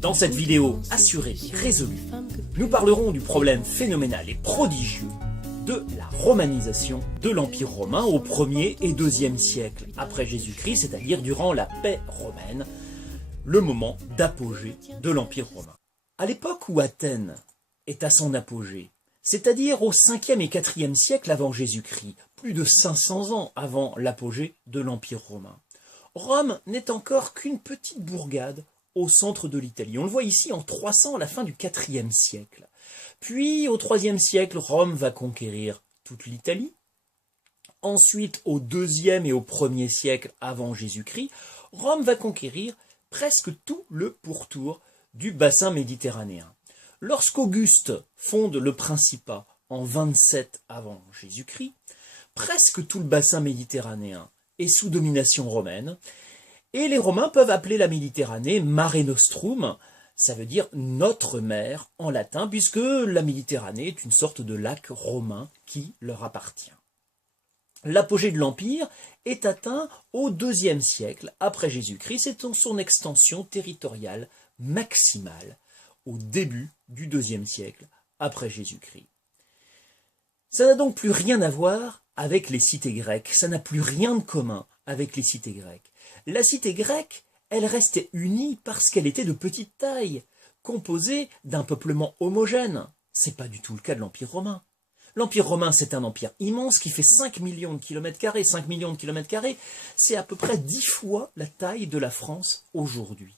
Dans cette vidéo assurée et résolue, nous parlerons du problème phénoménal et prodigieux de la romanisation de l'Empire romain au 1er et 2e siècle après Jésus-Christ, c'est-à-dire durant la paix romaine, le moment d'apogée de l'Empire romain. À l'époque où Athènes est à son apogée, c'est-à-dire au 5e et 4e siècle avant Jésus-Christ, plus de 500 ans avant l'apogée de l'Empire romain, Rome n'est encore qu'une petite bourgade au centre de l'Italie. On le voit ici en 300 à la fin du 4e siècle. Puis au 3e siècle, Rome va conquérir toute l'Italie. Ensuite, au 2e et au 1er siècle avant Jésus-Christ, Rome va conquérir presque tout le pourtour du bassin méditerranéen. Lorsqu'Auguste fonde le Principat en 27 avant Jésus-Christ, presque tout le bassin méditerranéen est sous domination romaine, et les Romains peuvent appeler la Méditerranée Mare Nostrum, ça veut dire notre mer en latin, puisque la Méditerranée est une sorte de lac romain qui leur appartient. L'apogée de l'Empire est atteint au 2e siècle après Jésus-Christ, c'est son extension territoriale maximale au début du 2e siècle après Jésus-Christ. Ça n'a donc plus rien à voir avec les cités grecques, ça n'a plus rien de commun avec les cités grecques. La cité grecque, elle restait unie parce qu'elle était de petite taille, composée d'un peuplement homogène. C'est pas du tout le cas de l'Empire romain. L'Empire romain, c'est un empire immense qui fait 5 millions de kilomètres carrés. 5 millions de kilomètres carrés, c'est à peu près 10 fois la taille de la France aujourd'hui.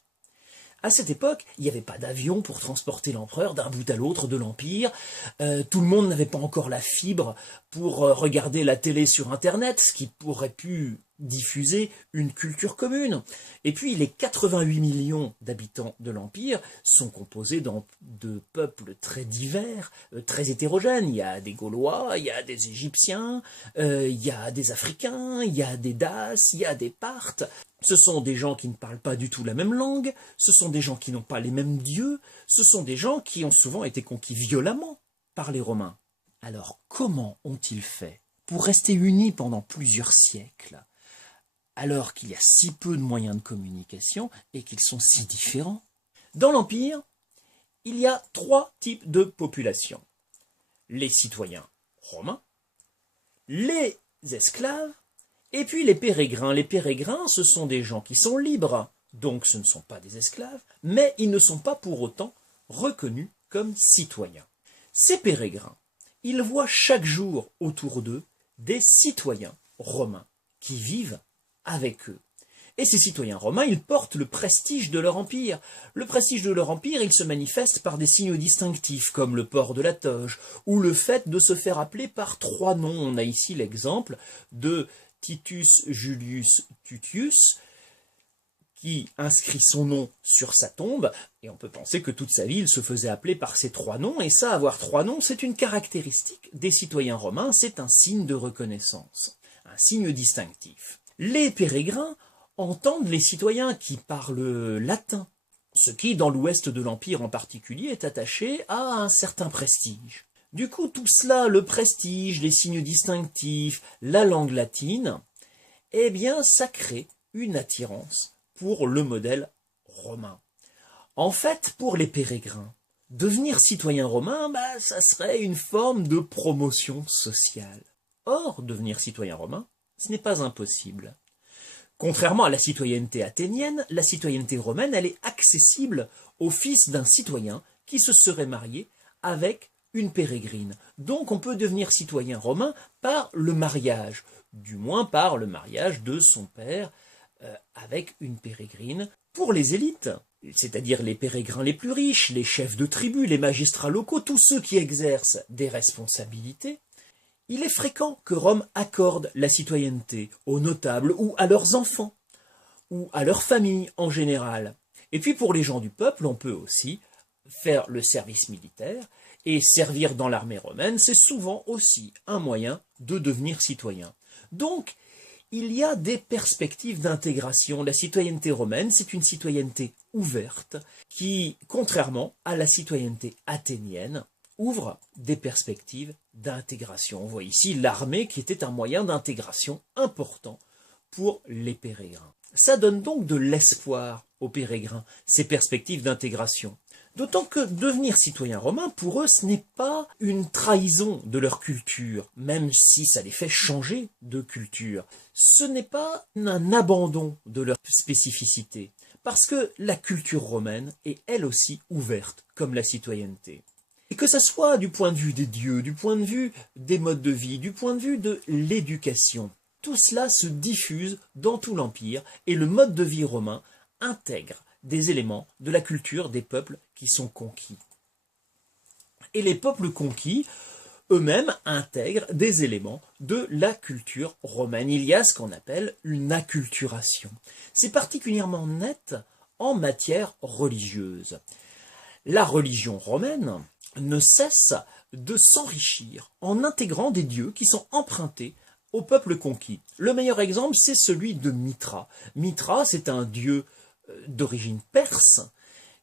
À cette époque, il n'y avait pas d'avion pour transporter l'empereur d'un bout à l'autre de l'Empire. Tout le monde n'avait pas encore la fibre pour regarder la télé sur Internet, ce qui aurait pu diffuser une culture commune. Et puis, les 88 millions d'habitants de l'Empire sont composés de peuples très divers, très hétérogènes. Il y a des Gaulois, il y a des Égyptiens, il y a des Africains, il y a des Daces, il y a des Parthes. Ce sont des gens qui ne parlent pas du tout la même langue, ce sont des gens qui n'ont pas les mêmes dieux, ce sont des gens qui ont souvent été conquis violemment par les Romains. Alors comment ont-ils fait pour rester unis pendant plusieurs siècles, alors qu'il y a si peu de moyens de communication et qu'ils sont si différents? Dans l'Empire, il y a 3 types de population. Les citoyens romains, les esclaves, et puis les pérégrins. Les pérégrins, ce sont des gens qui sont libres, donc ce ne sont pas des esclaves, mais ils ne sont pas pour autant reconnus comme citoyens. Ces pérégrins, ils voient chaque jour autour d'eux des citoyens romains qui vivent avec eux. Et ces citoyens romains, ils portent le prestige de leur empire. Le prestige de leur empire, il se manifeste par des signes distinctifs, comme le port de la toge, ou le fait de se faire appeler par 3 noms. On a ici l'exemple de Titus Julius Tutius, qui inscrit son nom sur sa tombe, et on peut penser que toute sa vie, il se faisait appeler par ces 3 noms, et ça, avoir 3 noms, c'est une caractéristique des citoyens romains, c'est un signe de reconnaissance, un signe distinctif. Les pérégrins entendent les citoyens qui parlent latin, ce qui, dans l'ouest de l'Empire en particulier, est attaché à un certain prestige. Du coup, tout cela, le prestige, les signes distinctifs, la langue latine, eh bien, ça crée une attirance pour le modèle romain. En fait, pour les pérégrins, devenir citoyen romain, ça serait une forme de promotion sociale. Or, devenir citoyen romain, ce n'est pas impossible. Contrairement à la citoyenneté athénienne, la citoyenneté romaine, elle est accessible au fils d'un citoyen qui se serait marié avec une pérégrine. Donc on peut devenir citoyen romain par le mariage, du moins par le mariage de son père avec une pérégrine. Pour les élites, c'est-à-dire les pérégrins les plus riches, les chefs de tribu, les magistrats locaux, tous ceux qui exercent des responsabilités, il est fréquent que Rome accorde la citoyenneté aux notables ou à leurs enfants, ou à leurs familles en général. Et puis pour les gens du peuple, on peut aussi faire le service militaire, et servir dans l'armée romaine, c'est souvent aussi un moyen de devenir citoyen. Donc, il y a des perspectives d'intégration. La citoyenneté romaine, c'est une citoyenneté ouverte qui, contrairement à la citoyenneté athénienne, ouvre des perspectives d'intégration. On voit ici l'armée qui était un moyen d'intégration important pour les pérégrins. Ça donne donc de l'espoir aux pérégrins, ces perspectives d'intégration. D'autant que devenir citoyen romain, pour eux, ce n'est pas une trahison de leur culture, même si ça les fait changer de culture. Ce n'est pas un abandon de leur spécificité, parce que la culture romaine est elle aussi ouverte, comme la citoyenneté. Et que ça soit du point de vue des dieux, du point de vue des modes de vie, du point de vue de l'éducation, tout cela se diffuse dans tout l'Empire et le mode de vie romain intègre des éléments de la culture des peuples qui sont conquis. Et les peuples conquis, eux-mêmes, intègrent des éléments de la culture romaine. Il y a ce qu'on appelle une acculturation. C'est particulièrement net en matière religieuse. La religion romaine ne cesse de s'enrichir en intégrant des dieux qui sont empruntés au peuple conquis. Le meilleur exemple, c'est celui de Mithra. Mithra, c'est un dieu d'origine perse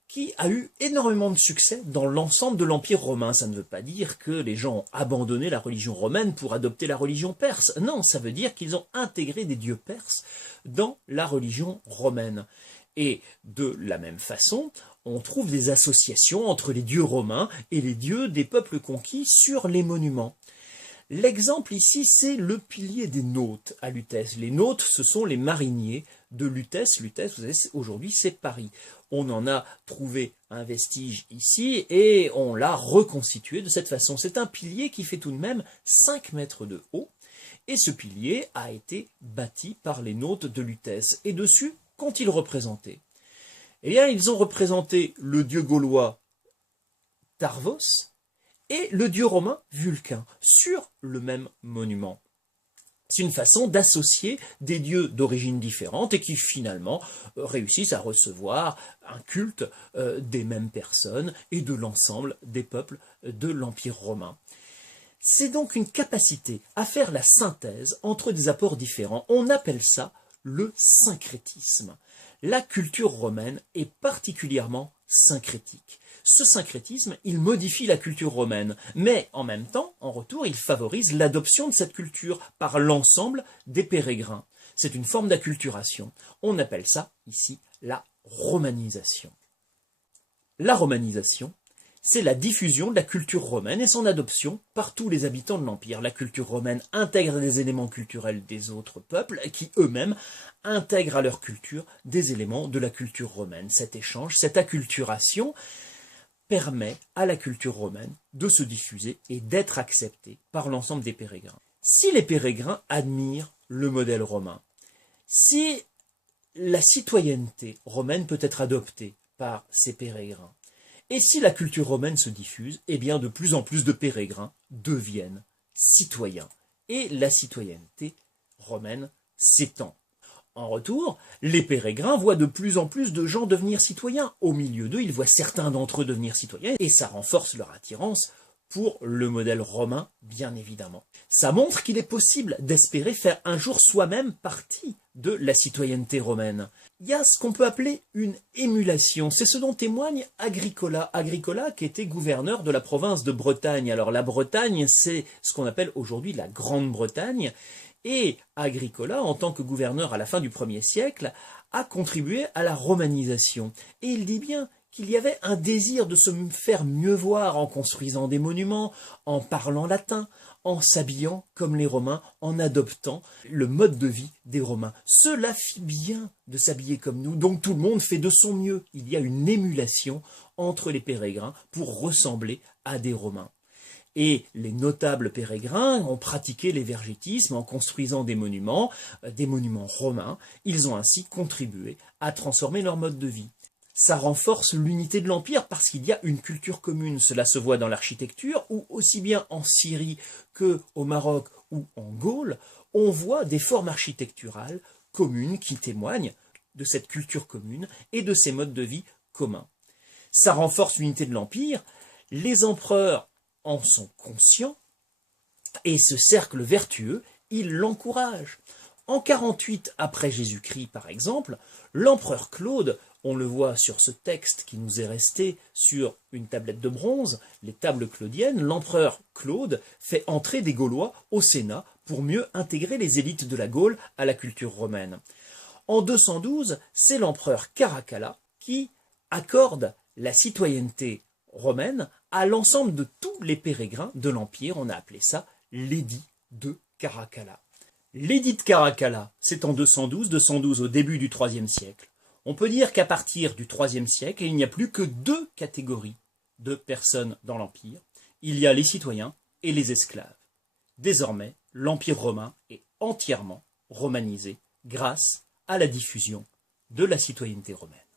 qui a eu énormément de succès dans l'ensemble de l'Empire romain. Ça ne veut pas dire que les gens ont abandonné la religion romaine pour adopter la religion perse. Non, ça veut dire qu'ils ont intégré des dieux perses dans la religion romaine. Et de la même façon, on trouve des associations entre les dieux romains et les dieux des peuples conquis sur les monuments. L'exemple ici, c'est le pilier des Nautes à Lutèce. Les Nautes, ce sont les mariniers de Lutèce. Lutèce, vous savez, aujourd'hui, c'est Paris. On en a trouvé un vestige ici et on l'a reconstitué de cette façon. C'est un pilier qui fait tout de même 5 mètres de haut. Et ce pilier a été bâti par les Nautes de Lutèce. Et dessus, qu'ont-ils représenté? Eh bien, ils ont représenté le dieu gaulois Tarvos et le dieu romain Vulcain sur le même monument. C'est une façon d'associer des dieux d'origine différente et qui finalement réussissent à recevoir un culte des mêmes personnes et de l'ensemble des peuples de l'Empire romain. C'est donc une capacité à faire la synthèse entre des apports différents. On appelle ça le syncrétisme. La culture romaine est particulièrement syncrétique. Ce syncrétisme, il modifie la culture romaine, mais en même temps, en retour, il favorise l'adoption de cette culture par l'ensemble des pérégrins. C'est une forme d'acculturation. On appelle ça, ici, la romanisation. La romanisation, c'est la diffusion de la culture romaine et son adoption par tous les habitants de l'Empire. La culture romaine intègre des éléments culturels des autres peuples qui eux-mêmes intègrent à leur culture des éléments de la culture romaine. Cet échange, cette acculturation permet à la culture romaine de se diffuser et d'être acceptée par l'ensemble des pérégrins. Si les pérégrins admirent le modèle romain, si la citoyenneté romaine peut être adoptée par ces pérégrins, et si la culture romaine se diffuse, eh bien de plus en plus de pérégrins deviennent citoyens. Et la citoyenneté romaine s'étend. En retour, les pérégrins voient de plus en plus de gens devenir citoyens. Au milieu d'eux, ils voient certains d'entre eux devenir citoyens, et ça renforce leur attirance pour le modèle romain, bien évidemment. Ça montre qu'il est possible d'espérer faire un jour soi-même partie de la citoyenneté romaine. Il y a ce qu'on peut appeler une émulation. C'est ce dont témoigne Agricola. Agricola qui était gouverneur de la province de Bretagne. Alors la Bretagne, c'est ce qu'on appelle aujourd'hui la Grande-Bretagne. Et Agricola, en tant que gouverneur à la fin du 1er siècle, a contribué à la romanisation. Et il dit bien qu'il y avait un désir de se faire mieux voir en construisant des monuments, en parlant latin, en s'habillant comme les Romains, en adoptant le mode de vie des Romains. Cela fit bien de s'habiller comme nous, donc tout le monde fait de son mieux. Il y a une émulation entre les pérégrins pour ressembler à des Romains. Et les notables pérégrins ont pratiqué l'évergétisme en construisant des monuments romains. Ils ont ainsi contribué à transformer leur mode de vie. Ça renforce l'unité de l'Empire parce qu'il y a une culture commune. Cela se voit dans l'architecture où, aussi bien en Syrie qu'au Maroc ou en Gaule, on voit des formes architecturales communes qui témoignent de cette culture commune et de ces modes de vie communs. Ça renforce l'unité de l'Empire. Les empereurs en sont conscients et ce cercle vertueux, ils l'encouragent. En 48 après Jésus-Christ, par exemple, l'empereur Claude, on le voit sur ce texte qui nous est resté sur une tablette de bronze, les tables claudiennes, l'empereur Claude fait entrer des Gaulois au Sénat pour mieux intégrer les élites de la Gaule à la culture romaine. En 212, c'est l'empereur Caracalla qui accorde la citoyenneté romaine à l'ensemble de tous les pérégrins de l'Empire. On a appelé ça l'édit de Caracalla. L'édit de Caracalla, c'est en 212 au début du IIIe siècle. On peut dire qu'à partir du IIIe siècle, il n'y a plus que deux catégories de personnes dans l'Empire. Il y a les citoyens et les esclaves. Désormais, l'Empire romain est entièrement romanisé grâce à la diffusion de la citoyenneté romaine.